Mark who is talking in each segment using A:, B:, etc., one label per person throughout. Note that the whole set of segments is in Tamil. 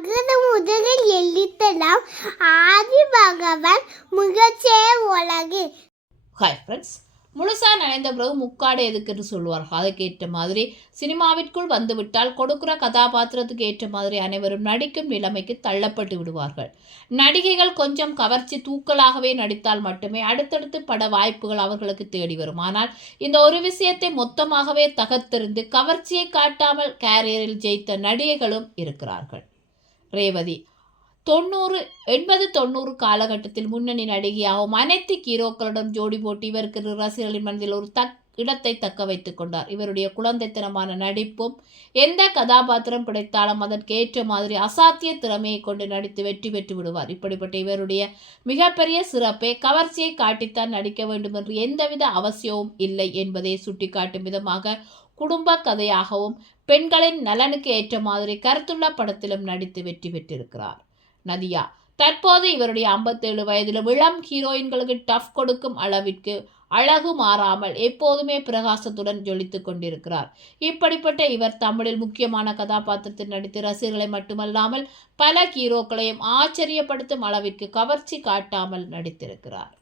A: அகர முதலில் எழுத்தலாம். ஆதி பகவான் முகச்சே உலகு.
B: ஹாய் ஃப்ரெண்ட்ஸ் முழுசாக நினைந்த பிறகு முக்காடு எதுக்குன்னு சொல்லுவார்கள். அதுக்கேற்ற மாதிரி சினிமாவிற்குள் வந்துவிட்டால் கொடுக்குற கதாபாத்திரத்துக்கு ஏற்ற மாதிரி அனைவரும் நடிக்கும் நிலைமைக்கு தள்ளப்பட்டு விடுவார்கள். நடிகைகள் கொஞ்சம் கவர்ச்சி தூக்கலாகவே நடித்தால் மட்டுமே அடுத்தடுத்து பட வாய்ப்புகள் அவர்களுக்கு தேடி வரும். ஆனால் இந்த ஒரு விஷயத்தை மொத்தமாகவே தகர்த்தெறிந்து கவர்ச்சியை காட்டாமல் கேரியரில் ஜெயித்த நடிகைகளும் இருக்கிறார்கள். ரேவதி. தொண்ணூறு எண்பது தொண்ணூறு காலகட்டத்தில் முன்னணி நடிகையாகவும் அனைத்து ஹீரோக்களுடன் ஜோடி போட்டு இவருக்கு ரசிகர்களின் மனதில் ஒரு தக் இடத்தை தக்க வைத்து கொண்டார். இவருடைய குழந்தைத்தனமான நடிப்பும் எந்த கதாபாத்திரம் கிடைத்தாலும் அதற்கு ஏற்ற மாதிரி அசாத்திய திறமையை கொண்டு நடித்து வெற்றி பெற்று விடுவார். இப்படிப்பட்ட இவருடைய மிகப்பெரிய சிறப்பை கவர்ச்சியை காட்டித்தான் நடிக்க வேண்டும் என்று எந்தவித அவசியமும் இல்லை என்பதை சுட்டிக்காட்டும் விதமாக குடும்ப கதையாகவும் பெண்களின் நலனுக்கு ஏற்ற மாதிரி கருத்துள்ள படத்திலும் நடித்து வெற்றி பெற்றிருக்கிறார். நதியா தற்போது இவருடைய ஐம்பத்தேழு வயதில் இளம் ஹீரோயின்களுக்கு டஃப் கொடுக்கும் அளவிற்கு அழகு மாறாமல் எப்போதுமே பிரகாசத்துடன் ஜொலித்து கொண்டிருக்கிறார். இப்படிப்பட்ட இவர் தமிழில் முக்கியமான கதாபாத்திரத்தில் நடித்து ரசிகர்களை மட்டுமல்லாமல் பல ஹீரோக்களையும் ஆச்சரியப்படுத்தும் அளவிற்கு கவர்ச்சி காட்டாமல் நடித்திருக்கிறார்.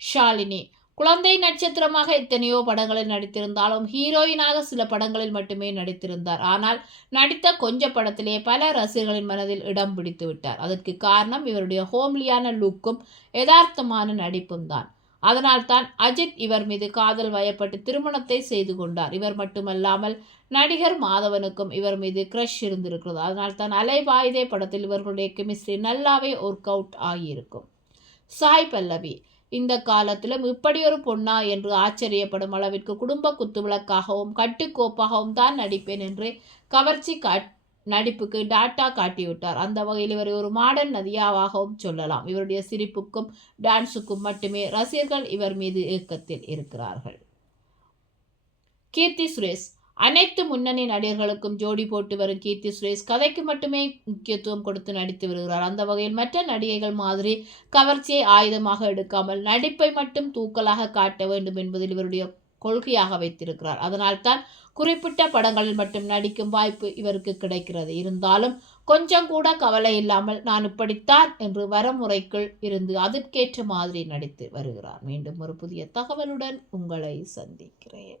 B: ஷாலினி குழந்தை நட்சத்திரமாக எத்தனையோ படங்களில் நடித்திருந்தாலும் ஹீரோயினாக சில படங்களில் மட்டுமே நடித்திருந்தார். ஆனால் நடித்த கொஞ்ச படத்திலே பல ரசிகர்களின் மனதில் இடம் பிடித்து விட்டார். அதற்கு காரணம் இவருடைய ஹோம்லியான லுக்கும் யதார்த்தமான நடிப்பும் தான். அதனால் தான் அஜித் இவர் மீது காதல் வயப்பட்டு திருமணத்தை செய்து கொண்டார். இவர் மட்டுமல்லாமல் நடிகர் மாதவனுக்கும் இவர் மீது க்ரஷ் இருந்திருக்கிறது. அதனால் தான் அலைபாயுதே படத்தில் இவர்களுடைய கெமிஸ்ட்ரி நல்லாவே ஒர்க் அவுட் ஆகியிருக்கும். சாய் பல்லவி இந்த காலத்திலும் இப்படி ஒரு பொண்ணா என்று ஆச்சரியப்படும் அளவிற்கு குடும்ப குத்துவிளக்காகவும் கட்டுக்கோப்பாகவும் தான் நடிப்பேன் என்று கவர்ச்சி காட் நடிப்புக்கு டாட்டா காட்டிவிட்டார். அந்த வகையில் இவரை ஒரு மாடர்ன் நதியாவாகவும் சொல்லலாம். இவருடைய சிரிப்புக்கும் டான்ஸுக்கும் மட்டுமே ரசிகர்கள் இவர் மீது ஏக்கத்தில் இருக்கிறார்கள். கீர்த்தி சுரேஷ் அனைத்து முன்னணி நடிகர்களுக்கும் ஜோடி போட்டு வரும் கீர்த்தி சுரேஷ் கதைக்கு மட்டுமே முக்கியத்துவம் கொடுத்து நடித்து வருகிறார். அந்த வகையில் மற்ற நடிகைகள் மாதிரி கவர்ச்சியை ஆயுதமாக எடுக்காமல் நடிப்பை மட்டும் தூக்கலாக காட்ட வேண்டும் என்பதில் இவருடைய கொள்கையாக வைத்திருக்கிறார். அதனால்தான் குறிப்பிட்ட படங்களில் மட்டும் நடிக்கும் வாய்ப்பு இவருக்கு கிடைக்கிறது. இருந்தாலும் கொஞ்சம் கூட கவலை இல்லாமல் நான் இப்படித்தான் என்று வரமுறைக்குள் இருந்து அதற்கேற்ற மாதிரி நடித்து வருகிறார். மீண்டும் ஒரு புதிய தகவலுடன் உங்களை சந்திக்கிறேன்.